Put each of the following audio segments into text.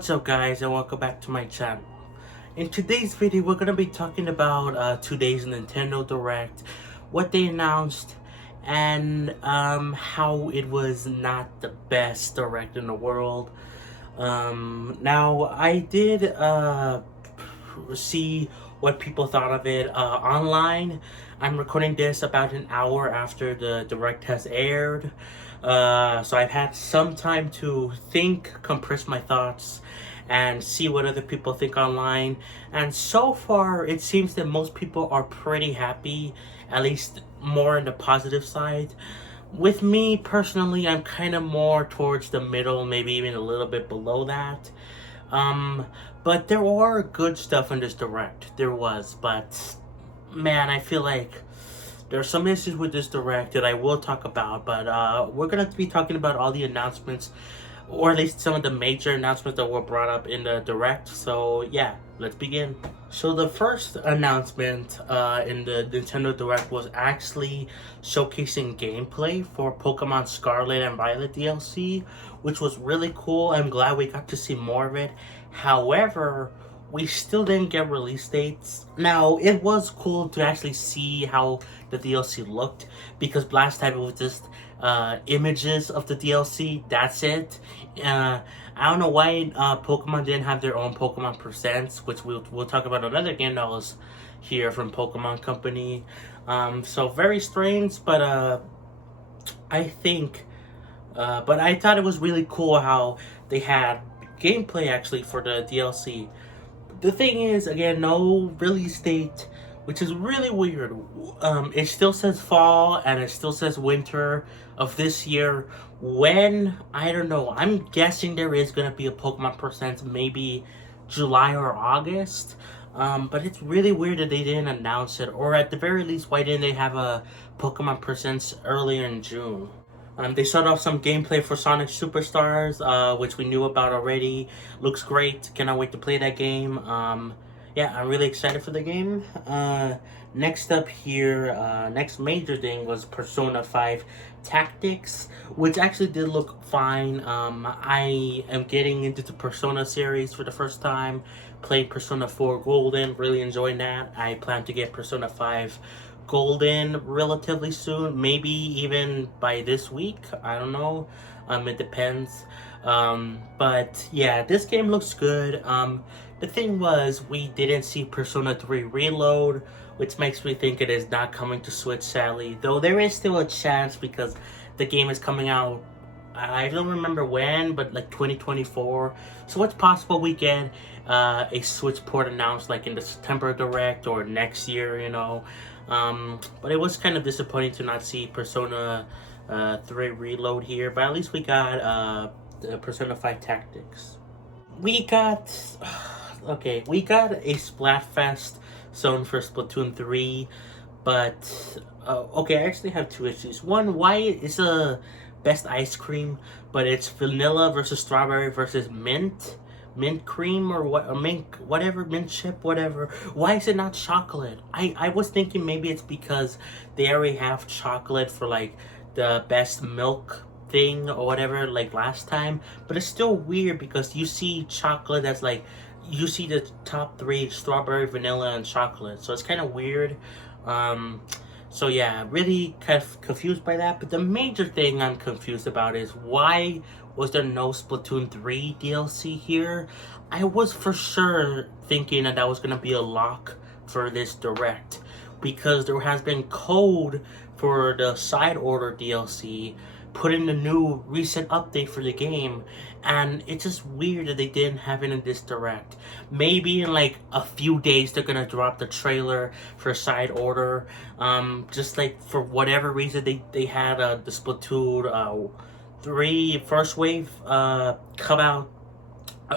What's up guys, and welcome back to my channel. In today's video we're going to be talking about today's Nintendo Direct, what they announced, and how it was not the best Direct in the world. Now I did see what people thought of it online. I'm recording this about an hour after the Direct has aired. So I've had some time to think, compress my thoughts, and see what other people think online. And so far, it seems that most people are pretty happy, at least more on the positive side. With me personally, I'm kind of more towards the middle, maybe even a little bit below that. But there were good stuff in this Direct. There was, but man, I feel like there are some issues with this Direct that I will talk about, but we're going to be talking about all the announcements, or at least some of the major announcements that were brought up in the Direct. So yeah, let's begin. So the first announcement in the Nintendo Direct was actually showcasing gameplay for Pokemon Scarlet and Violet DLC, which was really cool. I'm glad we got to see more of it. However, we still didn't get release dates. Now, it was cool to actually see how the DLC looked, because last time it was just images of the DLC, that's it. I don't know why Pokemon didn't have their own Pokemon Presents, which we'll talk about another game that was here from Pokemon Company. So very strange, but I think, but I thought it was really cool how they had gameplay actually for the DLC. The thing is, again, no release date, which is really weird. It still says fall and it still says winter of this year. When? I don't know. I'm guessing there is going to be a Pokemon Presents maybe July or August. But it's really weird that they didn't announce it. Or at the very least, why didn't they have a Pokemon Presents earlier in June? They showed off some gameplay for Sonic Superstars, which we knew about already. Looks great. Cannot wait to play that game. Yeah, I'm really excited for the game. Next up here, next major thing was Persona 5 Tactics, which actually did look fine. I am getting into the Persona series for the first time. Played Persona 4 Golden, really enjoying that. I plan to get Persona 5 Golden relatively soon, maybe even by this week. I don't know. It depends. But yeah, this game looks good. The thing was, we didn't see Persona 3 Reload, which makes me think it is not coming to Switch, sadly. Though there is still a chance, because the game is coming out, I don't remember when, but like 2024. So it's possible we get a Switch port announced like in the September Direct or next year, you know. But it was kind of disappointing to not see Persona 3 Reload here. But at least we got the Persona 5 Tactics. We got... Okay, we got a Splatfest zone for Splatoon 3. But... okay, I actually have two issues. One, why is a best ice cream, but it's vanilla versus strawberry versus mint cream, or what, or mint, whatever, mint chip, whatever. Why is it not chocolate? I was thinking maybe it's because they already have chocolate for like the best milk thing or whatever, like last time. But it's still weird, because you see chocolate that's like, you see the top three: strawberry, vanilla, and chocolate. So it's kind of weird. So yeah, really kind of confused by that. But the major thing I'm confused about is, why was there no Splatoon 3 DLC here? I was for sure thinking that was going to be a lock for this Direct, because there has been code for the Side Order DLC put in the new recent update for the game, and it's just weird that they didn't have it in this Direct. Maybe in like a few days they're gonna drop the trailer for Side Order. Just like for whatever reason they had the Splatoon 3 first wave come out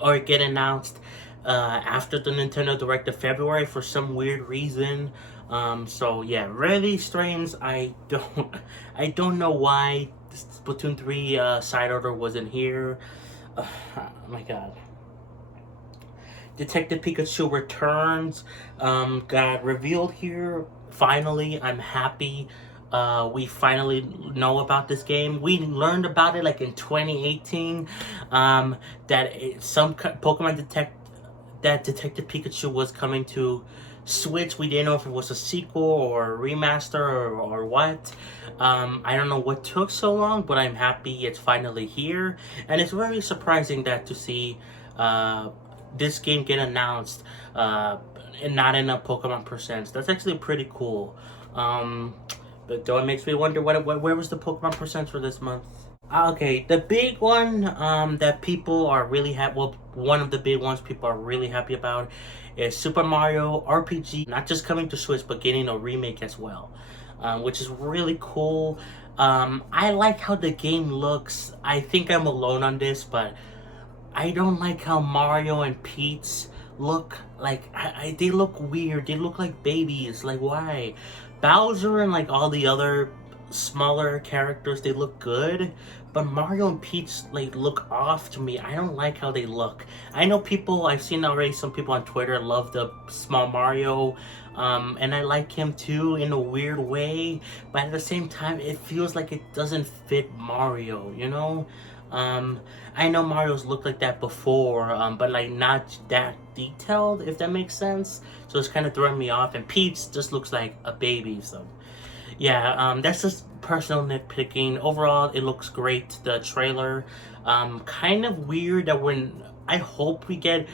or get announced after the Nintendo Direct of February for some weird reason. So yeah, really strange. I don't know why Splatoon 3 Side Order wasn't here. Oh my god. Detective Pikachu Returns got revealed here. Finally, I'm happy. we finally know about this game. We learned about it like in 2018, that Pokemon Detective Pikachu was coming to Switch. We didn't know if it was a sequel or a remaster or what. I don't know what took so long, but I'm happy it's finally here. And it's very surprising that to see this game get announced and not in a Pokemon Presents. That's actually pretty cool. But though it makes me wonder where was the Pokemon Presents for this month? Okay, the big one that people are really happy. Well, one of the big ones people are really happy about is Super Mario RPG. Not just coming to Switch, but getting a remake as well, which is really cool. I like how the game looks. I think I'm alone on this, but I don't like how Mario and Peach look. Like they look weird. They look like babies. Like why? Bowser and like all the other smaller characters, they look good, but Mario and Peach like look off to me. I don't like how they look. I know I've seen already some people on Twitter love the small Mario, and I like him too in a weird way, but at the same time it feels like it doesn't fit Mario, you know? I know Mario's looked like that before, but like not that detailed, if that makes sense. So it's kind of throwing me off, and Peach just looks like a baby, so yeah, that's just personal nitpicking. Overall, it looks great. The trailer, kind of weird that I hope we get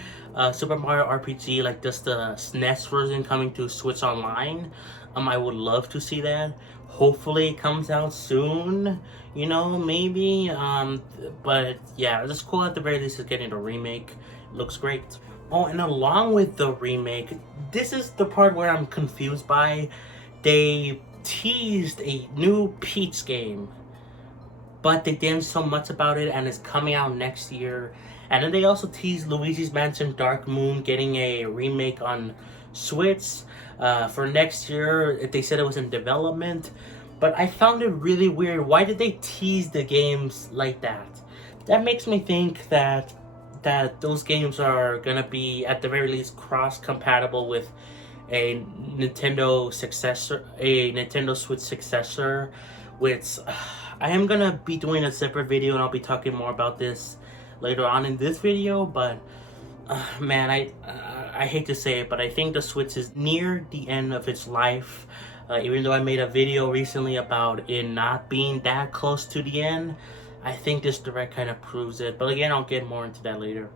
Super Mario RPG like just the SNES version coming to Switch Online. I would love to see that. Hopefully it comes out soon, you know, maybe. But yeah, it's cool at the very least is getting a remake. Looks great. Oh, and along with the remake, this is the part where I'm confused by. They teased a new Peach game, but they didn't so much about it, and it's coming out next year. And then they also teased Luigi's Mansion Dark Moon getting a remake on Switch for next year. They said it was in development, but I found it really weird. Why did they tease the games like that? That makes me think that those games are gonna be at the very least cross compatible with a Nintendo Switch successor, which I am gonna be doing a separate video, and I'll be talking more about this later on in this video. But man, I hate to say it, but I think the Switch is near the end of its life. Even though I made a video recently about it not being that close to the end, I think this direct kind of proves it. But again, I'll get more into that later.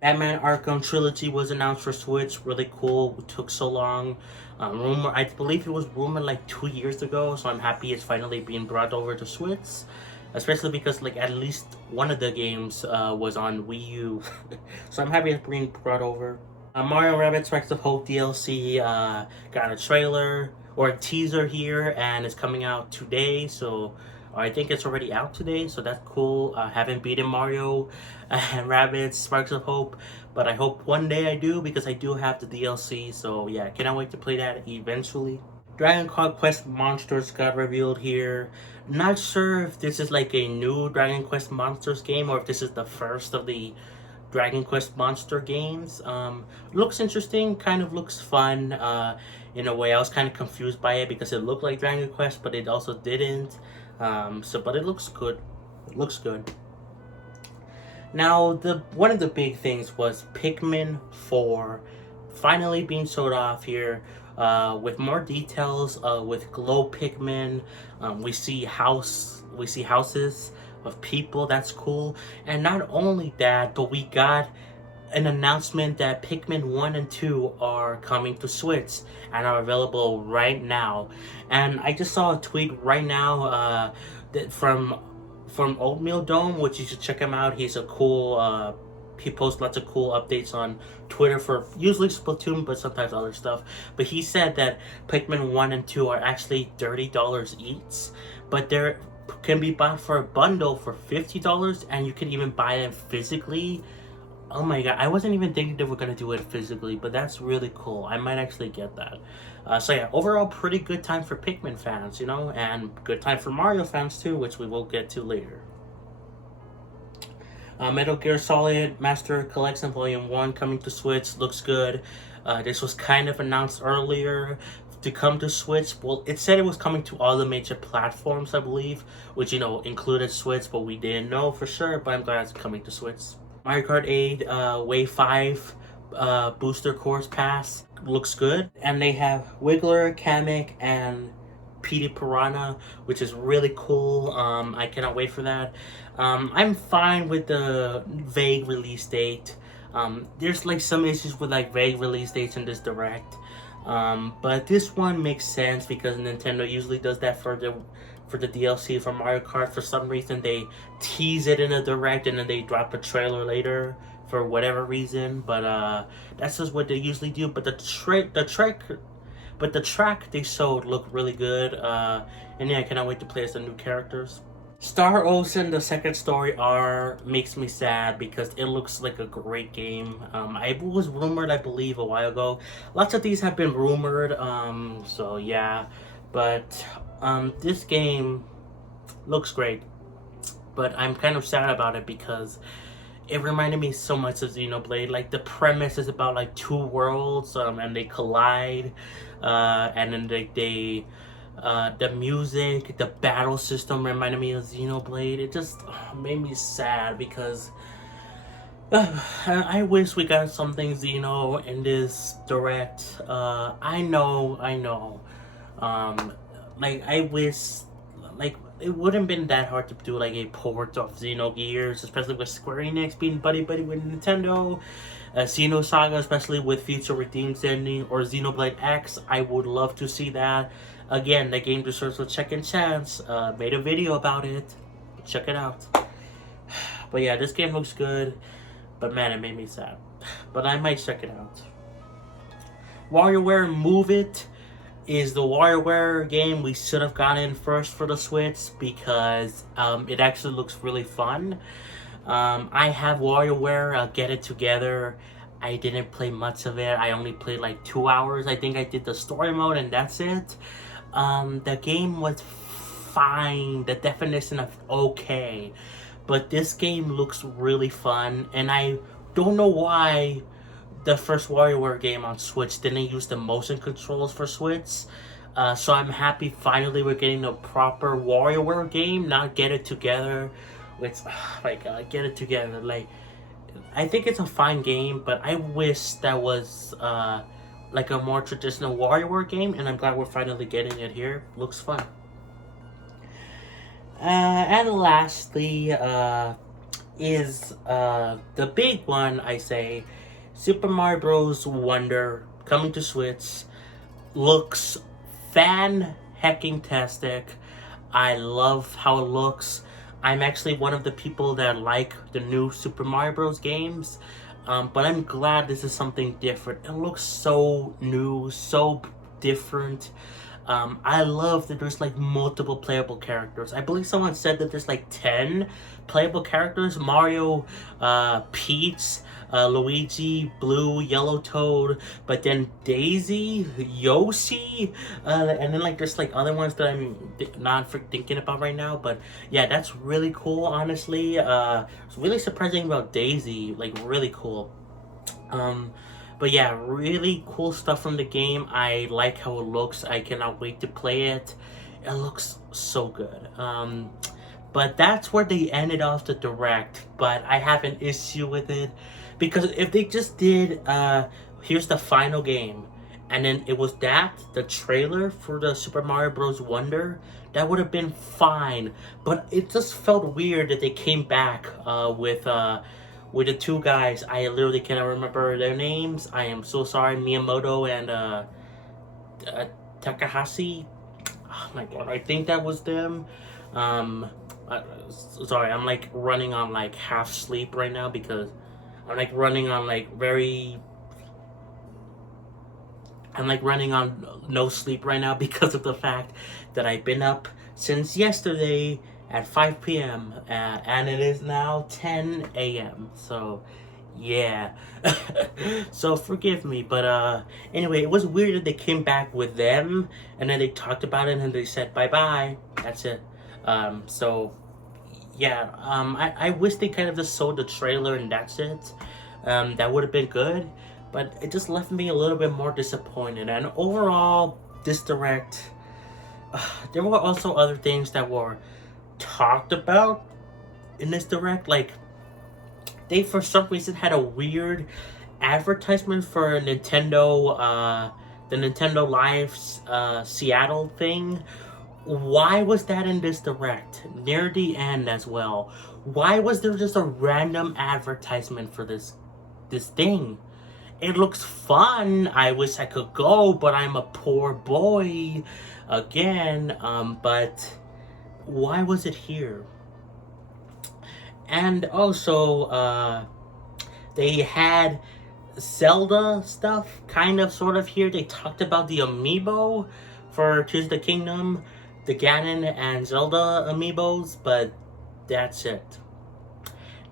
Batman Arkham Trilogy was announced for Switch. Really cool. It took so long. I believe it was rumored like 2 years ago, so I'm happy it's finally being brought over to Switch. Especially because like at least one of the games was on Wii U. So I'm happy it's being brought over. Mario Rabbids Sparks of Hope DLC got a trailer or a teaser here, and it's coming out today, so I think it's already out today, so that's cool. I haven't beaten Mario and Rabbids Sparks of Hope, but I hope one day I do, because I do have the DLC, so yeah, cannot wait to play that eventually. Dragon Quest Monsters got revealed here. Not sure if this is like a new Dragon Quest Monsters game, or if this is the first of the Dragon Quest Monster games. Looks interesting, kind of looks fun in a way. I was kind of confused by it because it looked like Dragon Quest, but it also didn't. But it looks good. It looks good. Now, one of the big things was Pikmin 4 finally being showed off here with more details with glow Pikmin. We see houses of people. That's cool. And not only that, but we got an announcement that Pikmin 1 and 2 are coming to Switch and are available right now. And I just saw a tweet right now from Oatmeal Dome, which you should check him out. He's a cool, he posts lots of cool updates on Twitter for usually Splatoon, but sometimes other stuff. But he said that Pikmin 1 and 2 are actually $30 each, but they're can be bought for a bundle for $50, and you can even buy them physically. Oh my god, I wasn't even thinking they were gonna do it physically, but that's really cool. I might actually get that. So yeah, overall pretty good time for Pikmin fans, you know, and good time for Mario fans too, which we will get to later. Metal Gear Solid Master Collection Volume 1 coming to Switch. Looks good. This was kind of announced earlier. to come to Switch. Well, it said it was coming to all the major platforms, I believe, which, included Switch, but we didn't know for sure, but I'm glad it's coming to Switch. Mario Kart 8 Wave 5 Booster Course Pass looks good. And they have Wiggler, Kamek, and Petey Piranha, which is really cool. I cannot wait for that. I'm fine with the vague release date. There's like some issues with like vague release dates in this direct. But this one makes sense because Nintendo usually does that for the DLC for Mario Kart. For some reason, they tease it in a direct and then they drop a trailer later for whatever reason. But that's just what they usually do. But the track they showed looked really good. And yeah, I cannot wait to play as the new characters. Star Ocean, the second story arc, makes me sad because it looks like a great game. It was rumored, I believe, a while ago. Lots of these have been rumored, so yeah. But this game looks great. But I'm kind of sad about it because it reminded me so much of Xenoblade. Like, the premise is about like two worlds, and they collide, and then they the music, the battle system reminded me of Xenoblade. It just made me sad because I wish we got something in this direct. I know. Like, I wish, like, it wouldn't have been that hard to do like a port of Xenogears, especially with Square Enix being buddy with Nintendo. Xenosaga, especially with Future Redeemed ending, or Xenoblade X. I would love to see that. Again, the game deserves a second chance. Made a video about it. Check it out. But yeah, this game looks good. But man, it made me sad. But I might check it out. WarioWare Move It is the WarioWare game we should have gotten first for the Switch because it actually looks really fun. I have WarioWare Get It Together. I didn't play much of it. I only played like 2 hours. I think I did the story mode and that's it. The game was fine. The definition of okay. But this game looks really fun. And I don't know why the first WarioWare game on Switch didn't use the motion controls for Switch. So I'm happy finally we're getting a proper WarioWare game, not Get It Together. Which, like, Get It Together. Like, I think it's a fine game, but I wish that was like a more traditional WarioWare game, and I'm glad we're finally getting it here. Looks fun. And lastly is the big one, I say, Super Mario Bros. Wonder coming to Switch. Looks fan-hecking-tastic. I love how it looks. I'm actually one of the people that like the new Super Mario Bros. Games, but I'm glad this is something different. It looks so new, so different. I love that there's like multiple playable characters. I believe someone said that there's like 10 playable characters. Mario, Peach, Luigi, Blue, Yellow Toad, but then Daisy, Yoshi, and then like there's like other ones that I'm not thinking about right now. But yeah, that's really cool, honestly. It's really surprising about Daisy, like really cool. But yeah, really cool stuff from the game. I like how it looks. I cannot wait to play it. It looks so good. But that's where they ended off the direct. But I have an issue with it. Because if they just did, here's the final game, and then it was the trailer for the Super Mario Bros. Wonder, that would have been fine. But it just felt weird that they came back with the two guys. I literally cannot remember their names. I am so sorry. Miyamoto and Takahashi. Oh my god, I think that was them. Sorry, I'm like running on like half sleep right now because I'm like running on no sleep right now because of the fact that I've been up since yesterday at 5 p.m. And it is now 10 a.m. So yeah. So forgive me, but anyway, it was weird that they came back with them and then they talked about it and they said bye-bye. That's it. So yeah, I wish they kind of just sold the trailer and that's it. That would have been good, but it just left me a little bit more disappointed. And overall, this direct, there were also other things that were talked about in this direct. Like, they for some reason had a weird advertisement for Nintendo, the Nintendo Live's Seattle thing. Why was that in this direct? Near the end as well. Why was there just a random advertisement for this thing? It looks fun. I wish I could go, but I'm a poor boy again. But why was it here? And also, they had Zelda stuff, kind of, sort of here. They talked about the amiibo for Tears of the Kingdom, the Ganon and Zelda amiibos, but that's it.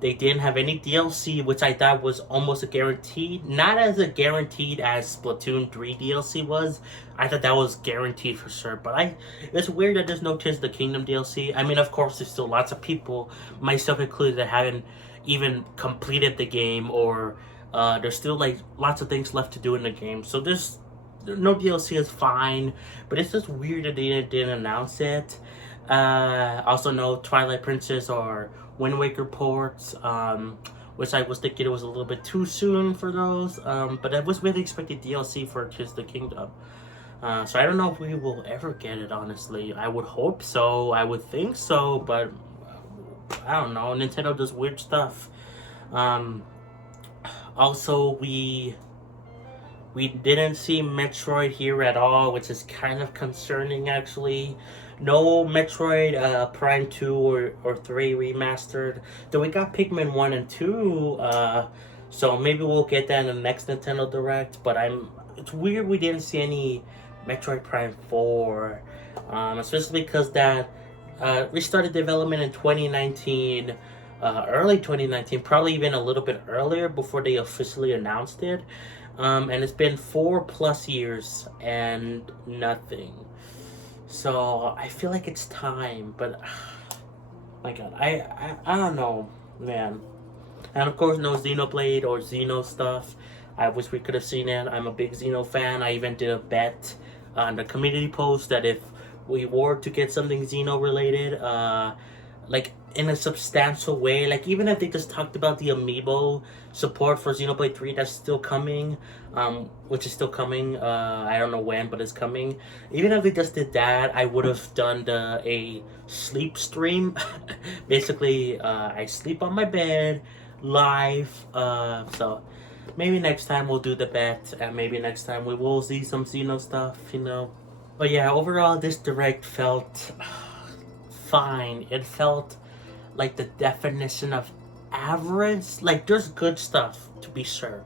They didn't have any DLC, which I thought was almost a guaranteed. Not as a guaranteed as Splatoon 3 DLC was. I thought that was guaranteed for sure. But it's weird that there's no Tears of the Kingdom DLC. I mean, of course, there's still lots of people, myself included, that haven't even completed the game, or there's still like lots of things left to do in the game. So there's no DLC is fine, but it's just weird that they didn't announce it. Also, no Twilight Princess or Wind Waker ports, which I was thinking it was a little bit too soon for those. But I was really expecting DLC for Tears of the Kingdom. So I don't know if we will ever get it, honestly. I would hope so, I would think so, but I don't know. Nintendo does weird stuff. Also, we didn't see Metroid here at all, which is kind of concerning, actually. No Metroid Prime 2 or 3 remastered. Though we got Pikmin 1 and 2, so maybe we'll get that in the next Nintendo Direct. But it's weird we didn't see any Metroid Prime 4, especially because that restarted development in 2019, early 2019, probably even a little bit earlier before they officially announced it. And it's been 4+ years and nothing. So I feel like it's time, but my God, I don't know, man. And of course, no Xenoblade or Xeno stuff. I wish we could have seen it. I'm a big Xeno fan. I even did a bet on the community post that if we were to get something Xeno related, like in a substantial way, like even if they just talked about the amiibo support for Xenoblade 3, that's still coming, which is still coming. I don't know when, but it's coming. Even if they just did that, I would have done a sleep stream. Basically, I sleep on my bed live. So maybe next time we'll do the bet, and maybe next time we will see some Xeno stuff, you know. But yeah, overall, this direct felt fine. It felt like the definition of average. Like, there's good stuff, to be sure.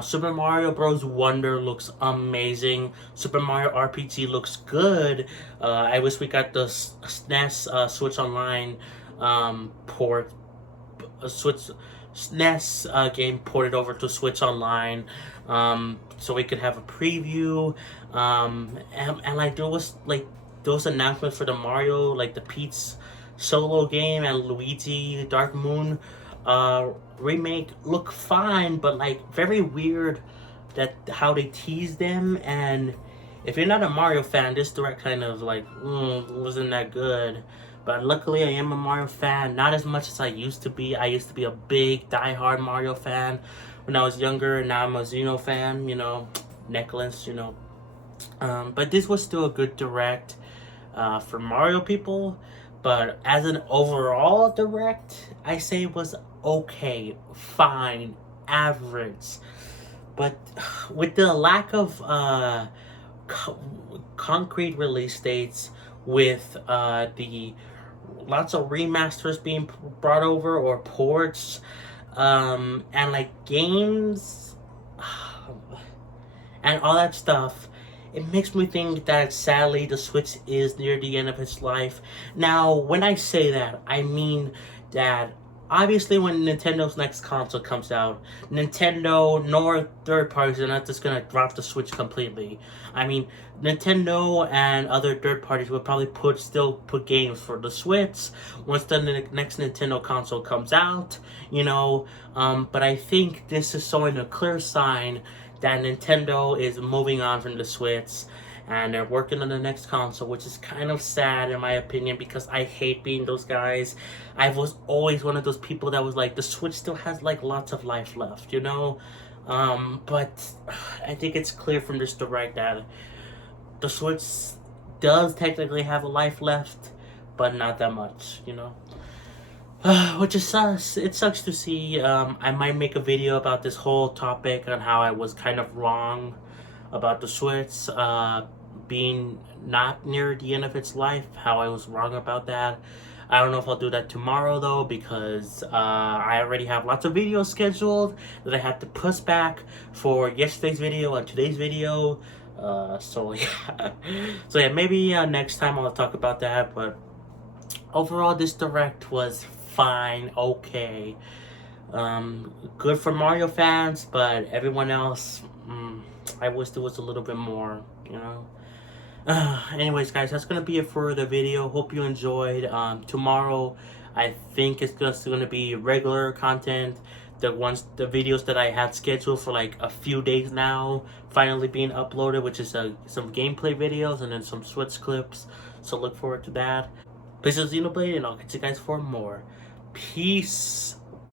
Super Mario Bros. Wonder looks amazing. Super Mario RPG looks good. I wish we got the SNES Switch Online port. Switch SNES game ported over to Switch Online, so we could have a preview. And like there was those announcements for the Mario, like the Peach solo game and Luigi Dark Moon remake look fine, but like very weird that how they teased them. And if you're not a Mario fan, this direct kind of like wasn't that good. But luckily I am a Mario fan, not as much as I used to be. I used to be a big diehard Mario fan when I was younger, and now I'm a Xeno fan, you know, necklace, you know. But this was still a good direct for Mario people. But as an overall direct, I say it was okay, fine, average. But with the lack of concrete release dates, with the lots of remasters being brought over or ports, and like games and all that stuff, it makes me think that sadly the Switch is near the end of its life. Now, when I say that, I mean that obviously when Nintendo's next console comes out, Nintendo nor third parties are not just gonna drop the Switch completely. I mean, Nintendo and other third parties will probably still put games for the Switch once the next Nintendo console comes out, you know. But I think this is showing a clear sign that Nintendo is moving on from the Switch, and they're working on the next console, which is kind of sad in my opinion because I hate being those guys. I was always one of those people that was like, the Switch still has like lots of life left, you know. But I think it's clear from this direct that the Switch does technically have a life left, but not that much, you know. Which is sucks. It sucks to see. I might make a video about this whole topic on how I was kind of wrong about the Switch being not near the end of its life. How I was wrong about that. I don't know if I'll do that tomorrow though, because I already have lots of videos scheduled that I had to push back for yesterday's video and today's video. So yeah, so yeah, maybe next time I'll talk about that. But overall, this direct was fine, okay. Good for Mario fans, but everyone else, I wish there was a little bit more, you know. Anyways, guys, that's gonna be it for the video. Hope you enjoyed. Tomorrow, I think it's just gonna be regular content. The videos that I had scheduled for like a few days now, finally being uploaded, which is some gameplay videos and then some Switch clips. So look forward to that. This is Xenoblade, and I'll catch you guys for more. Peace.